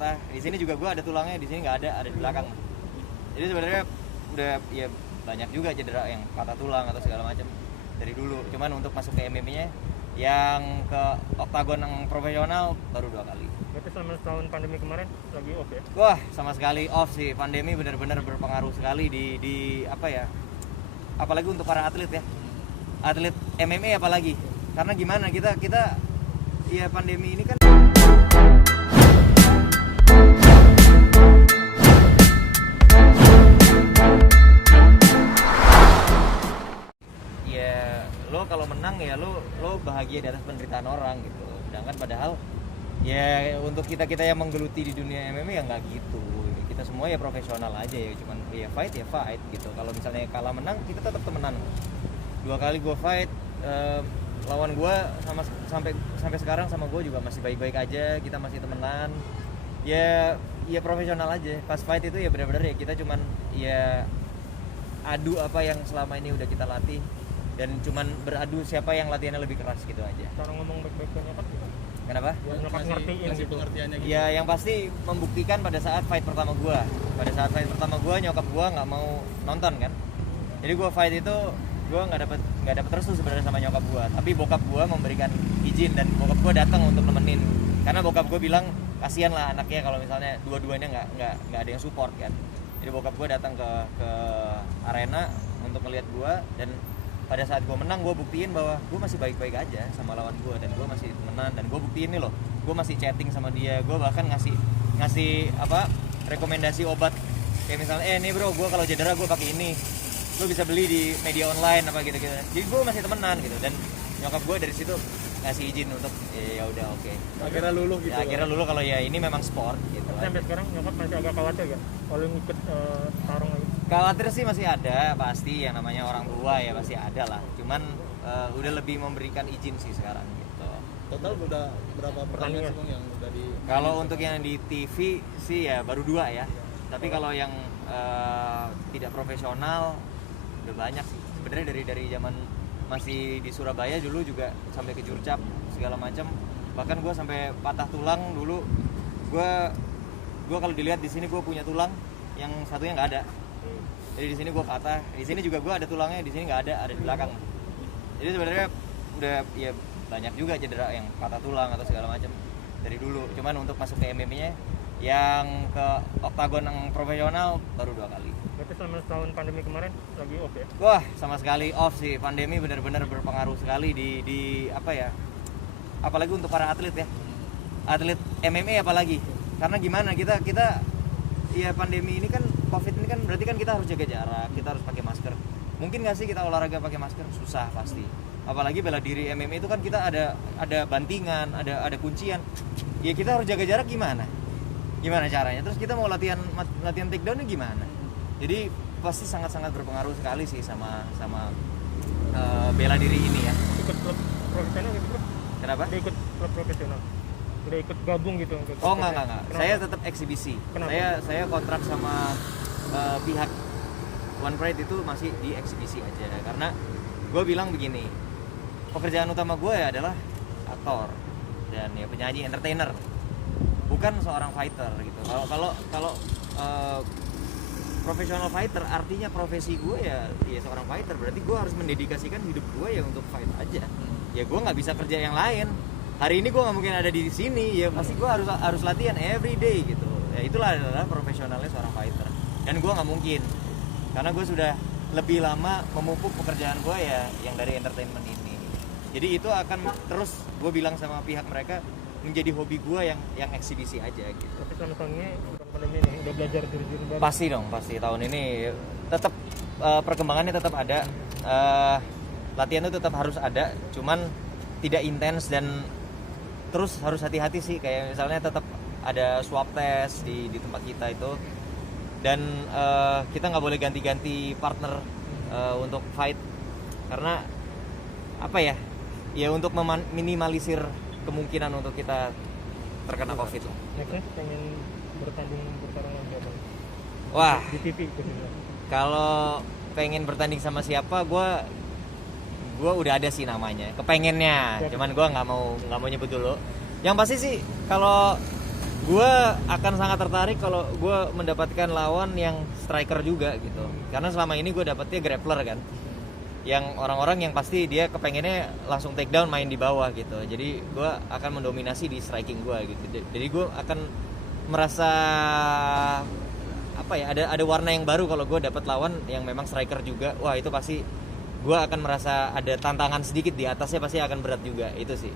patah. Di sini juga gue ada tulangnya, di sini nggak ada di belakang. Jadi sebenarnya udah ya banyak juga cedera yang patah tulang atau segala macam dari dulu. Cuman untuk masuk ke MMA-nya yang ke oktagon yang profesional baru 2 kali. Berarti selama tahun pandemi kemarin lagi off ya? Wah, sama sekali off sih. Pandemi benar-benar berpengaruh sekali di apa ya? Apalagi untuk para atlet ya. Atlet MMA apalagi. Karena gimana kita ya pandemi ini kan ya lo kalau menang ya lo bahagia di atas penderitaan orang gitu. Sedangkan padahal ya untuk kita yang menggeluti di dunia MMA ya nggak gitu. Kita semua ya profesional aja ya, cuman ya fight gitu. Kalau misalnya kalah menang kita tetap temenan. 2 kali gue fight, lawan gue sampai sekarang sama gue juga masih baik-baik aja, kita masih temenan. Ya profesional aja. Pas fight itu ya benar-benar ya kita cuman ya adu apa yang selama ini udah kita latih dan cuman beradu siapa yang latihannya lebih keras gitu aja. Cara ngomong baik-baik ke nyokap gitu. Kenapa? Nyokap ngertiin gitu. Pengertiannya gitu. Ya yang pasti membuktikan pada saat fight pertama gue. Pada saat fight pertama gue nyokap gue nggak mau nonton kan. Jadi gue fight itu gue nggak dapet restu sebenarnya sama nyokap gue. Tapi bokap gue memberikan izin dan bokap gue datang untuk nemenin. Karena bokap gue bilang kasihan lah anaknya kalau misalnya dua-duanya nggak ada yang support kan. Jadi bokap gue datang ke arena untuk ngeliat gue dan pada saat gue menang gue buktiin bahwa gue masih baik-baik aja sama lawan gue dan gue masih temenan dan gue buktiin nih loh gue masih chatting sama dia, gue bahkan ngasih apa rekomendasi obat kayak misalnya nih bro gue kalau cedera gue pakai ini, lo bisa beli di media online apa gitu jadi gue masih temenan gitu dan nyokap gue dari situ ngasih izin untuk ya udah oke. Akhirnya luluh gitu. Ya, akhirnya luluh kalau ya ini memang sport gitu. Sampai sekarang nyokap masih agak khawatir ya kalau ngikut tarung lagi. Khawatir sih masih ada pasti, yang namanya orang tua ya pasti ada lah. Cuman udah lebih memberikan izin sih sekarang gitu. Total udah berapa pertandingan sih yang udah di? Kalau untuk yang di TV sih ya baru 2 ya. Tapi kalau yang tidak profesional udah banyak sih. Sebenarnya dari zaman masih di Surabaya dulu juga sampai ke Jurcap segala macam. Bahkan gue sampai patah tulang dulu. Gue kalau dilihat di sini gue punya tulang yang satunya nggak ada. Jadi di sini gue patah, di sini juga gue ada tulangnya, di sini nggak ada di belakang. Jadi sebenarnya udah ya banyak juga cedera yang patah tulang atau segala macam dari dulu. Cuman untuk masuk ke MMA-nya yang ke oktagon yang profesional baru 2 kali. Berarti selama tahun pandemi kemarin lagi off ya? Wah, sama sekali off sih. Pandemi benar-benar berpengaruh sekali di apa ya? Apalagi untuk para atlet ya. Atlet MMA apalagi. Karena gimana kita ya pandemi ini kan Covid ini kan berarti kan kita harus jaga jarak, kita harus pakai masker. Mungkin nggak sih kita olahraga pakai masker? Susah pasti. Apalagi bela diri MMA itu kan kita ada bantingan, ada kuncian. Ya kita harus jaga jarak gimana? Gimana caranya? Terus kita mau latihan takedown-nya gimana? Jadi pasti sangat-sangat berpengaruh sekali sih sama bela diri ini ya. Ikut klub profesional gitu bro? Kenapa? Udah ikut klub profesional? Udah ikut gabung gitu? Oh enggak. Saya tetap eksibisi. Kenapa? Saya kontrak sama pihak One Pride itu masih di eksibisi aja. Karena gue bilang begini, pekerjaan utama gue ya adalah aktor dan ya penyanyi, entertainer, bukan seorang fighter gitu. Kalau professional fighter artinya profesi gue ya seorang fighter, berarti gue harus mendedikasikan hidup gue ya untuk fight aja. Ya gue nggak bisa kerja yang lain. Hari ini gue nggak mungkin ada di sini, ya pasti gue harus latihan every day gitu. Ya itulah adalah profesionalnya seorang fighter. Dan gue nggak mungkin, karena gue sudah lebih lama memupuk pekerjaan gue ya yang dari entertainment ini. Jadi itu akan terus gue bilang sama pihak mereka menjadi hobi gue yang eksibisi aja gitu. Tapi selama tahun ini bukan pandemi nih, udah belajar jurus-jurus baru? Pasti dong, pasti tahun ini tetap perkembangannya tetap ada, latihan itu tetap harus ada, cuman tidak intens dan terus harus hati-hati sih. Kayak misalnya tetap ada swab test di tempat kita itu dan kita nggak boleh ganti-ganti partner untuk fight karena apa ya untuk meminimalisir kemungkinan untuk kita terkena COVID lah. Nextnya pengen bertarung sama siapa? Wah, Di TV khususnya. kalau pengen bertanding sama siapa, gue udah ada sih namanya, kepengennya, cuman gue nggak mau nyebut dulu. Yang pasti sih kalau gue akan sangat tertarik kalau gue mendapatkan lawan yang striker juga gitu. Karena selama ini gue dapetnya grappler kan, yang orang-orang yang pasti dia kepengennya langsung take down main di bawah gitu. Jadi gue akan mendominasi di striking gue gitu. Jadi gue akan merasa apa ya, ada warna yang baru kalau gue dapat lawan yang memang striker juga. Wah itu pasti gue akan merasa ada tantangan sedikit di atasnya, pasti akan berat juga itu sih.